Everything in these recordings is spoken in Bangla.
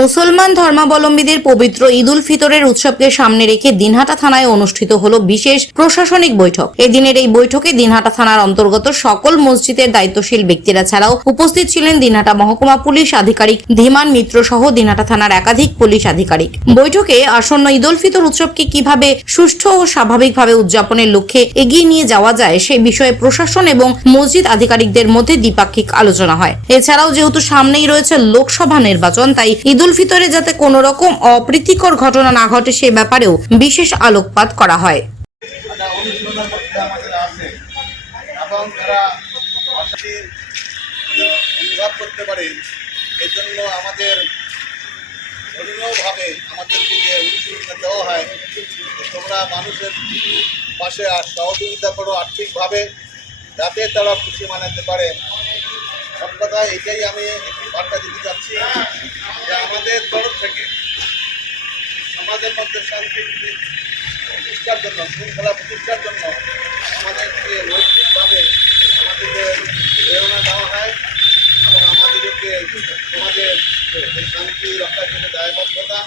মুসলমান ধর্মাবলম্বীদের পবিত্র ঈদ উল ফিতরের উৎসবকে সামনে রেখে দিনহাটা থানায় অনুষ্ঠিত হলো বিশেষ প্রশাসনিক বৈঠক। এদিনের এই বৈঠকে দিনহাটা থানার অন্তর্গত সকল মসজিদের দায়িত্বশীল ব্যক্তিরা ছাড়াও উপস্থিত ছিলেন দিনহাটা মহকুমা পুলিশ আধিকারিক ধীমান মিত্র সহ দিনহাটা থানার একাধিক পুলিশ আধিকারিক। বৈঠকে আসন্ন ঈদ উল ফিতর উৎসবকে কীভাবে সুষ্ঠু ও স্বাভাবিকভাবে উদযাপনের লক্ষ্যে এগিয়ে নিয়ে যাওয়া যায় সেই বিষয়ে প্রশাসন এবং মসজিদ আধিকারিকদের মধ্যে দ্বিপাক্ষিক আলোচনা হয়। এছাড়াও যেহেতু সামনেই রয়েছে লোকসভা নির্বাচন, তাই ঈদ উল ফিতরে যাতে কোনো রকম অপ্রীতিকর ঘটনা না ঘটে সে ব্যাপারেও বিশেষ আলোকপাত করা হয়। এবং তারা আমাদের তোমরা মানুষের পাশে করো আর্থিকভাবে, যাতে তারা খুশি মানাতে পারে। সব কথা এটাই আমি বার্তা দিতে চাচ্ছি যে আমাদের তরফ থেকে সমাজের মধ্যে শান্তি, প্রতিষ্ঠার জন্য, শৃঙ্খলা প্রতিষ্ঠার জন্য আমাদেরকে নৈতিকভাবে আমাদেরকে প্রেরণা দেওয়া হয় এবং আমাদেরকে সমাজের শান্তি রক্ষার জন্য দায়বদ্ধতা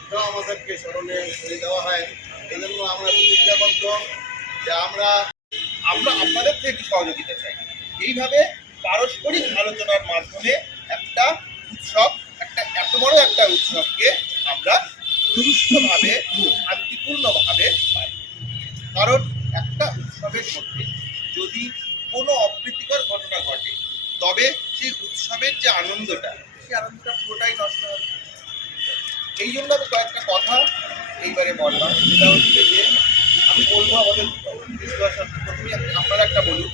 এটাও আমাদেরকে স্মরণে করে দেওয়া হয়। এই জন্য আমরা প্রতিজ্ঞাবদ্ধ যে আমরা আমরা আপনাদের থেকে সহযোগিতা চাই। এইভাবে পারস্পরিক আলোচনার মাধ্যমে একটা উৎসব, একটা এত বড় একটা উৎসবকে আমরা সুষ্ঠুভাবে শান্তিপূর্ণভাবে পাই কারণ একটা উৎসবের মধ্যে যদি কোনো অপ্রীতিকর ঘটনা ঘটে, তবে সেই উৎসবের যে আনন্দটা, সেই আনন্দটা পুরোটাই নষ্ট হবে। এই জন্য আমি কয়েকটা কথা এইবারে বললাম। সেটা হচ্ছে যে, আমি বলব আমাদের প্রথমে আপনারা একটা বলুন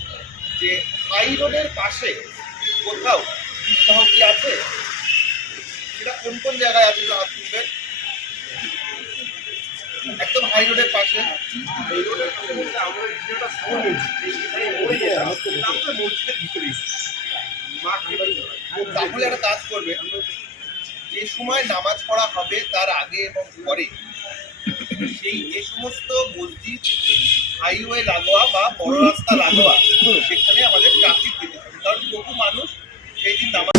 যে হাই রোডের পাশে কোথাও ঈদগাহ কি আছে? সেটা কোন কোন জায়গায় আছে হাত তুলবেন একদম হাই রোডের পাশে। তাহলে একটা কাজ করবে। যে সময় নামাজ পড়া হবে তার আগে এবং পরে, সেই যে সমস্ত মসজিদ হাইওয়ে লাগোয়া বা বড় রাস্তা লাগোয়া, সেখানে আমাদের ট্রাফিক you know